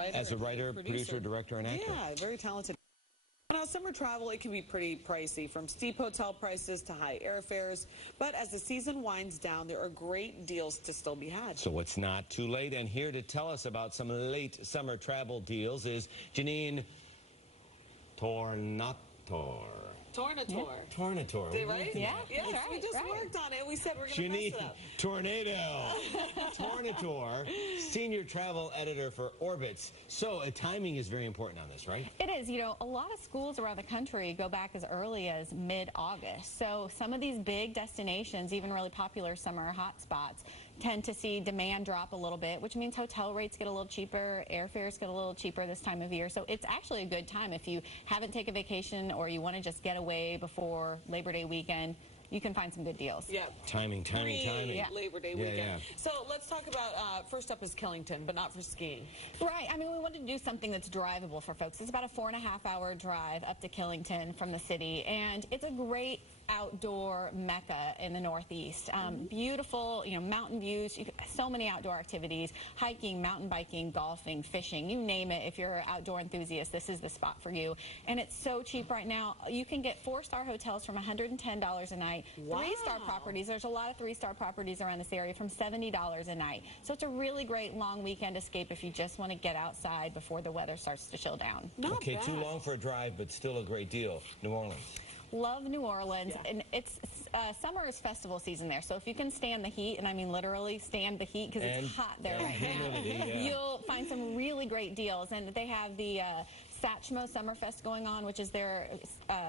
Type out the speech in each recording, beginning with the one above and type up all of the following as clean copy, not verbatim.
writer. As a writer, producer, director, and actor. Yeah, very talented. On summer travel, it can be pretty pricey, from steep hotel prices to high airfares. But as the season winds down, there are great deals to still be had. So it's not too late. And here to tell us about some late summer travel deals is Jeanenne Tornatore. Tornatore. Tornatore. Did right? Yeah, yes, that's right. We just worked on it. We said we're going to mess it up. Tornado. Tornatore, senior travel editor for Orbitz. So timing is very important on this, right? It is. You know, a lot of schools around the country go back as early as mid-August. So some of these big destinations, even really popular summer hotspots, tend to see demand drop a little bit, which means hotel rates get a little cheaper, airfares get a little cheaper this time of year. So it's actually a good time if you haven't taken vacation or you want to just get away before Labor Day weekend. You can find some good deals. Yeah. Timing. Yeah. Labor Day weekend. Yeah. So let's talk about, first up is Killington, but not for skiing. Right. I mean, we wanted to do something that's drivable for folks. It's about a 4.5-hour drive up to Killington from the city, and it's a great outdoor mecca in the Northeast. Beautiful, you know, mountain views, so many outdoor activities, hiking, mountain biking, golfing, fishing, you name it. If you're an outdoor enthusiast, this is the spot for you. And it's so cheap right now. You can get 4-star hotels from $110 a night. Wow. 3-star properties, there's a lot of 3-star properties around this area, from $70 a night. So it's a really great long weekend escape if you just want to get outside before the weather starts to chill down. Not bad. Too long for a drive, but still a great deal. New Orleans. Love New Orleans, and it's summer is festival season there. So if you can stand the heat, and I mean literally stand the heat because it's hot there right now, you'll find some really great deals. And they have the Satchmo Summerfest going on, which is their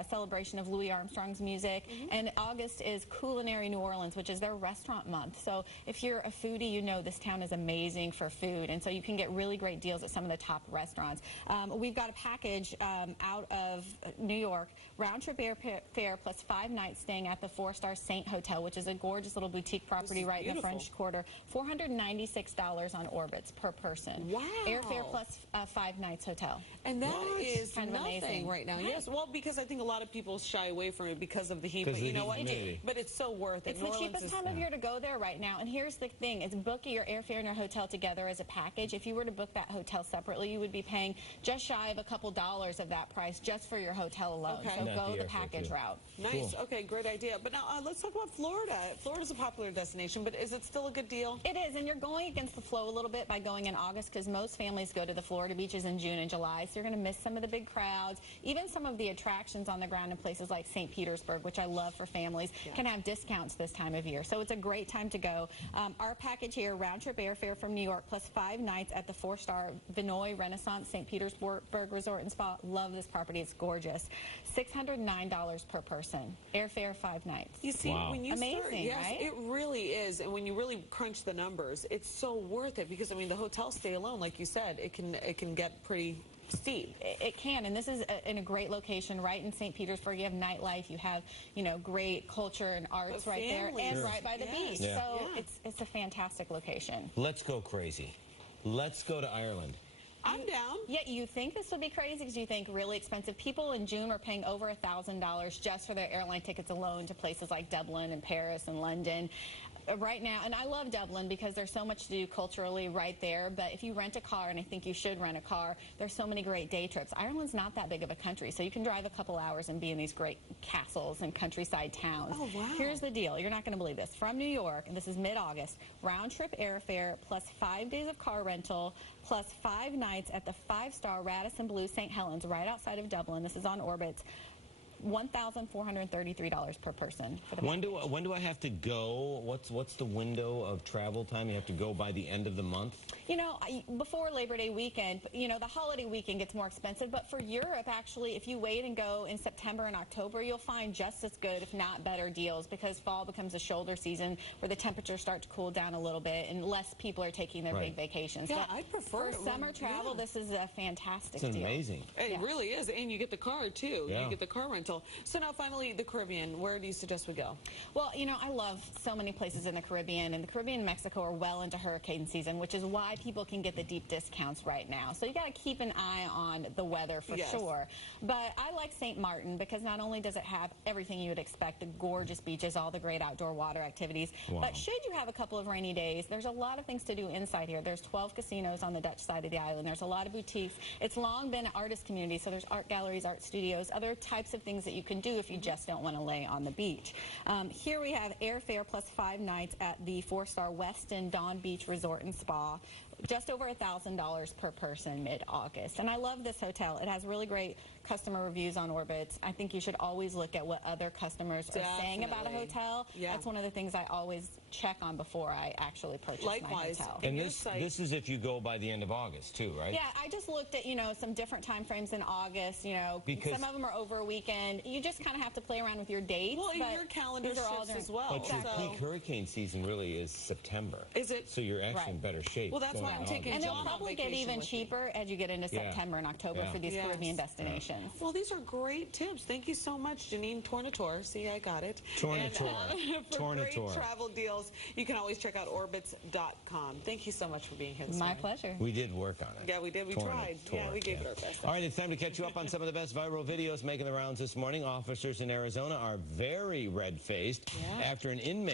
celebration of Louis Armstrong's music. And August is Culinary New Orleans, which is their restaurant month. So if you're a foodie, you know this town is amazing for food. And so you can get really great deals at some of the top restaurants. We've got a package out of New York, round-trip airfare plus 5 nights staying at the 4-star Saint Hotel, which is a gorgeous little boutique property right in the French Quarter. $496 on Orbitz per person. Wow. Airfare plus 5 nights hotel. And that is kind of nothing amazing right now. Right. Yes, well, because I think a lot of people shy away from it because of the heat. But you know what? But it's so worth it. It's the cheapest time of year to go there right now. And here's the thing: it's book your airfare and your hotel together as a package. If you were to book that hotel separately, you would be paying just shy of a couple dollars of that price just for your hotel alone. Okay. So go the package route. Nice. Cool. Okay, great idea. But now let's talk about Florida. Florida's a popular destination, but is it still a good deal? It is, and you're going against the flow a little bit by going in August, because most families go to the Florida beaches in June and July. So you're going to miss some of the big crowds. Even some of the attractions on the ground in places like St. Petersburg, which I love for families, can have discounts this time of year. So it's a great time to go. Our package here, round-trip airfare from New York plus 5 nights at the 4-star Vinoy Renaissance St. Petersburg Resort and Spa. Love this property. It's gorgeous. $609 per person. Airfare 5 nights. You see, when you amazing, start, yes, right? It really is. And when you really crunch the numbers, it's so worth it, because I mean the hotel stay alone, like you said, it can get pretty steep. It can, and this is in a great location right in St. Petersburg. You have nightlife, you have, you know, great culture and arts right there, and right by the beach. So it's a fantastic location. Let's go crazy. Let's go to Ireland. I'm down. Yeah, you think this would be crazy because you think really expensive. People in June were paying over $1,000 just for their airline tickets alone to places like Dublin and Paris and London. Right now, and I love Dublin because there's so much to do culturally right there, but if you rent a car, and I think you should rent a car, there's so many great day trips. Ireland's not that big of a country, so you can drive a couple hours and be in these great castles and countryside towns. Oh, wow. Here's the deal. You're not going to believe this. From New York, and this is mid-August, round-trip airfare plus 5 days of car rental plus 5 nights at the 5-star Radisson Blu St. Helens right outside of Dublin. This is on Orbitz. $1,433 per person. For the when do I have to go? What's the window of travel time? You have to go by the end of the month? You know, before Labor Day weekend, you know, the holiday weekend gets more expensive, but for Europe, actually, if you wait and go in September and October, you'll find just as good, if not better deals, because fall becomes a shoulder season where the temperatures start to cool down a little bit and less people are taking their big vacations. Yeah, but I prefer for summer travel, this is a fantastic deal. deal. It's amazing. It really is, and you get the car, too. You get the car rental. rental. So now finally, the Caribbean. Where do you suggest we go? Well, you know, I love so many places in the Caribbean, and the Caribbean and Mexico are well into hurricane season, which is why people can get the deep discounts right now. So you got to keep an eye on the weather for sure. But I like St. Martin because not only does it have everything you would expect, the gorgeous beaches, all the great outdoor water activities, but should you have a couple of rainy days, there's a lot of things to do inside here. There's 12 casinos on the Dutch side of the island. There's a lot of boutiques. It's long been an artist community, so there's art galleries, art studios, other types of things that you can do if you just don't want to lay on the beach. Here we have airfare plus 5 nights at the 4-star Westin Dawn Beach Resort and Spa. Just over $1,000 per person mid-August. And I love this hotel. It has really great customer reviews on Orbitz. I think you should always look at what other customers are saying about a hotel. That's one of the things I always check on before I actually purchase my hotel. And this is if you go by the end of August too, right? Yeah, I just looked at, you know, some different time frames in August, you know, because some of them are over a weekend. You just kind of have to play around with your dates. Well, your calendar shifts as well. But your peak hurricane season really is September. Is it? So you're actually in better shape. Well, that's why I'm taking and they'll probably get even cheaper as you get into September and October for these Caribbean destinations. Well, these are great tips. Thank you so much, Jeanenne Tornatore. See, I got it. Tornatore. For great travel deals, you can always check out Orbitz.com. Thank you so much for being here this morning. My pleasure. We did work on it. Yeah, we did. We tried. Yeah, we gave it our best. All right, it's time to catch you up on some of the best viral videos making the rounds this morning. Officers in Arizona are very red-faced after an inmate